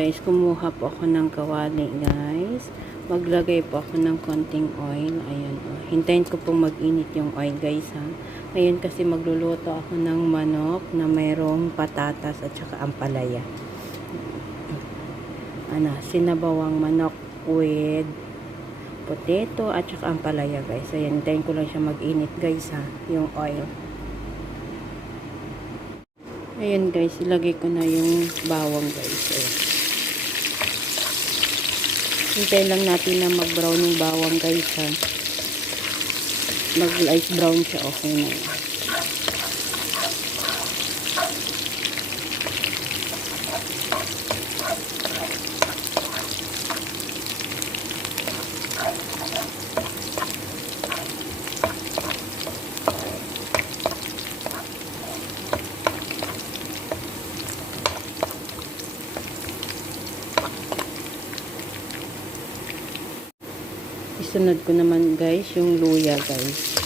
guys, kumuha po ako ng kawali guys. Maglagay po ako ng konting oil. Ayan o. Hintayin ko pong mag-init yung oil guys ha. Ngayon kasi magluluto ako ng manok na mayroong patatas at saka ampalaya. Sinabawang manok with potato at saka ampalaya guys. Ayan, hintayin ko lang siya mag-init guys ha, yung oil. Ayan guys, ilagay ko na yung bawang guys. Ayan. Hintay lang natin na mag-brown yung bawang guys ha. Mag-light brown siya, okay na yun. Isunod ko naman guys yung luya guys.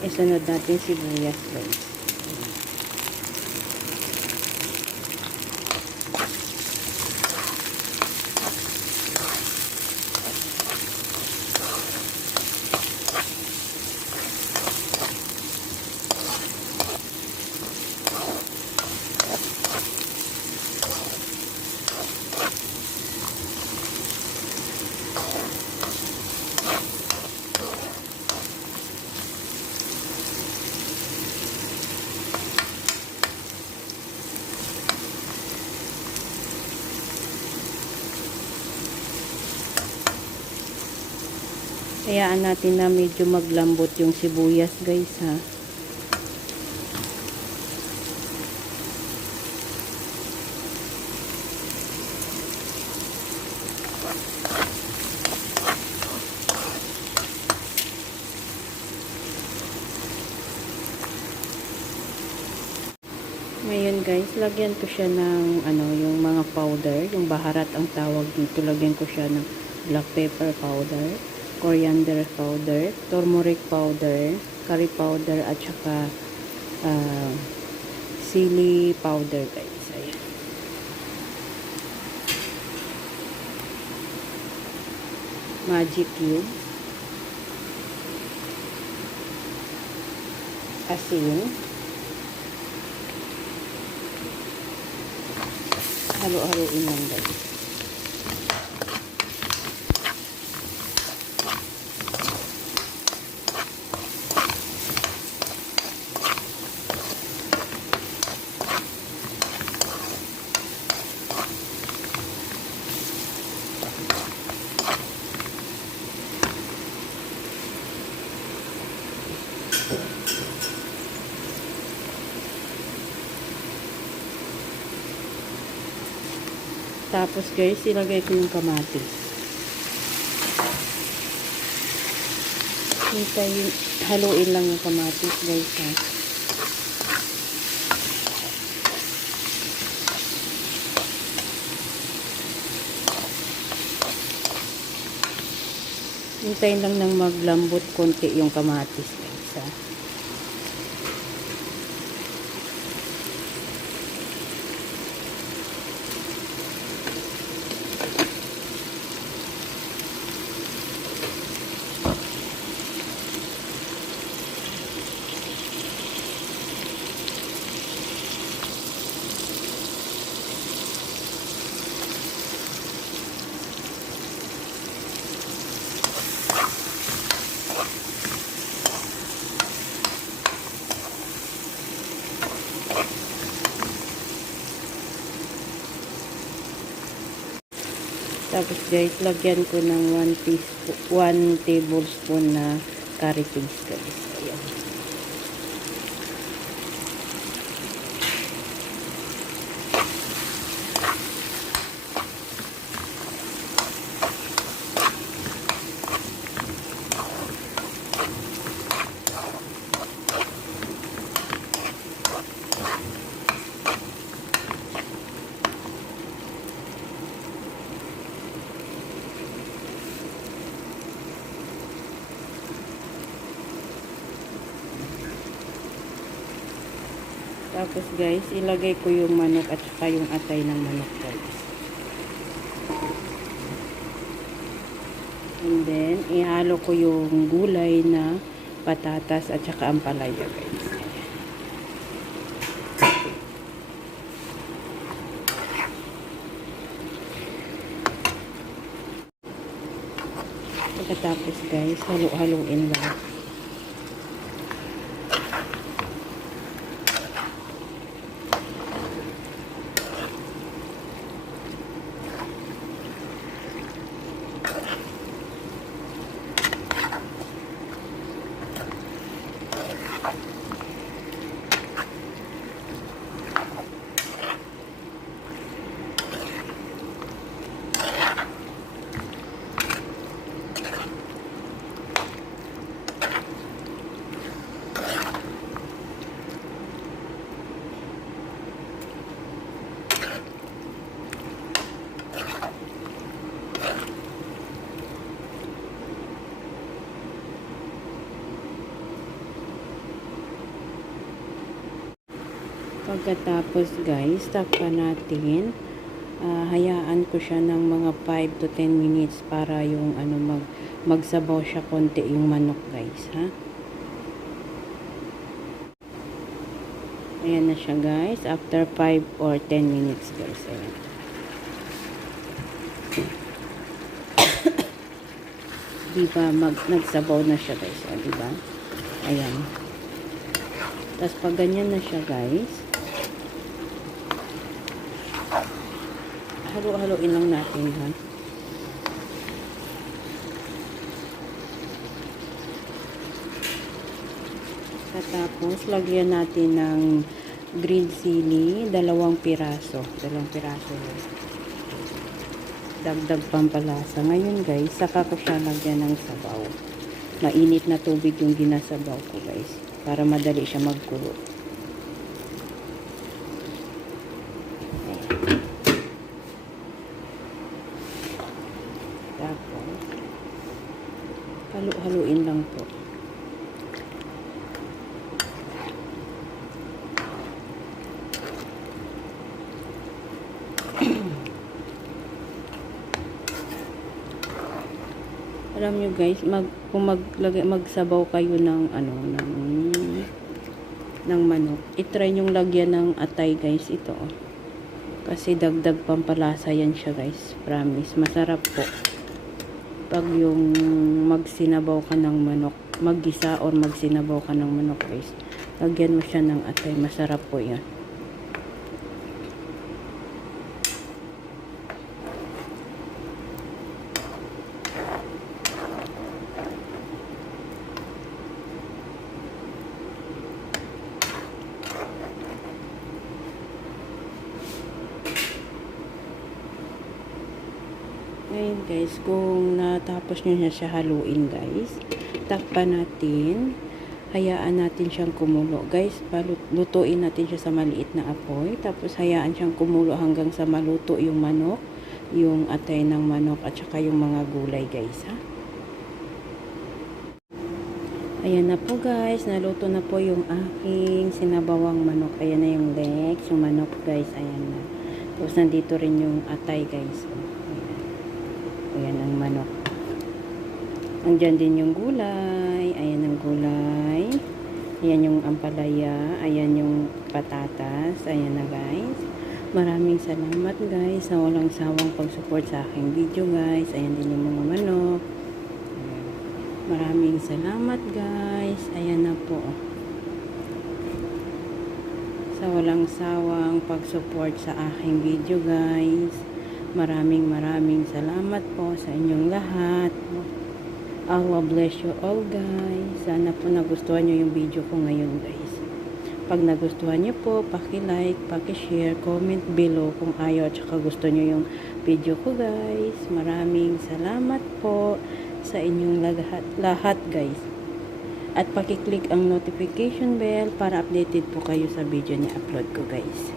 Isunod natin sibuyas guys. Hayaan natin na medyo maglambot yung sibuyas guys ha. Ngayon guys, lagyan ko siya ng yung mga powder, yung baharat ang tawag dito. Lagyan ko siya ng black pepper powder, coriander powder, turmeric powder, curry powder, at saka chili powder guys. Ayan. Magic cube, asin, halo-haluin lang guys. Tapos guys, ilagay ko yung kamatis. Haluin lang yung kamatis guys ha. Hintayin lang ng maglambot konti yung kamatis guys ha. Tapos guys, lagyan ko ng 1 tablespoon na curry paste guys. Ayan. Tapos guys, ilagay ko yung manok at saka yung atay ng manok guys. And then, ihalo ko yung gulay na patatas at saka ampalaya guys. Pagkatapos guys, halo-haloin lang. Pagkatapos guys, takpan natin. Hayaan ko siya ng mga 5 to 10 minutes para yung magsabaw siya konti yung manok guys, ha? Ayan na siya guys, after 5 or 10 minutes guys. Ayan. Diba, nagsabaw na siya guys, o, diba? Ayan. Tapos pag ganyan na siya guys, halo-haloin lang natin, ha? Tapos lagyan natin ng green chili, 2 piraso. 2 piraso guys. Dagdag pampalasa. Ngayon guys, saka ko siya lagyan ng sabaw. Mainit na tubig yung ginasabaw ko guys, para madali siya magkulo. Tapos halo-haloin lang po. Alam nyo guys, kung magsabaw kayo ng ng manok, i-try yung lagyan ng atay guys, ito. Kasi dagdag pampalasa yan siya guys. Promise, masarap po. Pag yung magsinabaw ka ng manok, maggisa or magsinabaw ka ng manok guys, lagyan mo siya ng atay, masarap po yan. Ngayon guys, kung natapos nyo na siya haluin guys, takpan natin, hayaan natin siyang kumulo guys. Lutuin natin siya sa maliit na apoy, tapos hayaan siyang kumulo hanggang sa maluto yung manok, yung atay ng manok at saka yung mga gulay guys, ha. Ayan na po guys, naluto na po yung aking sinabawang manok. Ayan na yung legs, yung manok guys, ayan na. Tapos nandito rin yung atay guys. Ayan ang manok. Andyan din yung gulay. Ayan ang gulay. Ayan yung ampalaya. Ayan yung patatas. Ayan na guys. Maraming salamat guys sa walang sawang pag-support sa aking video guys. Ayan din yung mga manok. Maraming salamat guys. Ayan na po. Sa walang sawang pag-support sa aking video guys. Maraming salamat po sa inyong lahat. Allah bless you all guys. Sana po nagustuhan nyo yung video ko ngayon guys. Pag nagustuhan nyo po, paki-like, paki-share, comment below kung ayaw at saka gusto nyo yung video ko guys. Maraming salamat po sa inyong lahat guys. At paki-click ang notification bell para updated po kayo sa video na upload ko guys.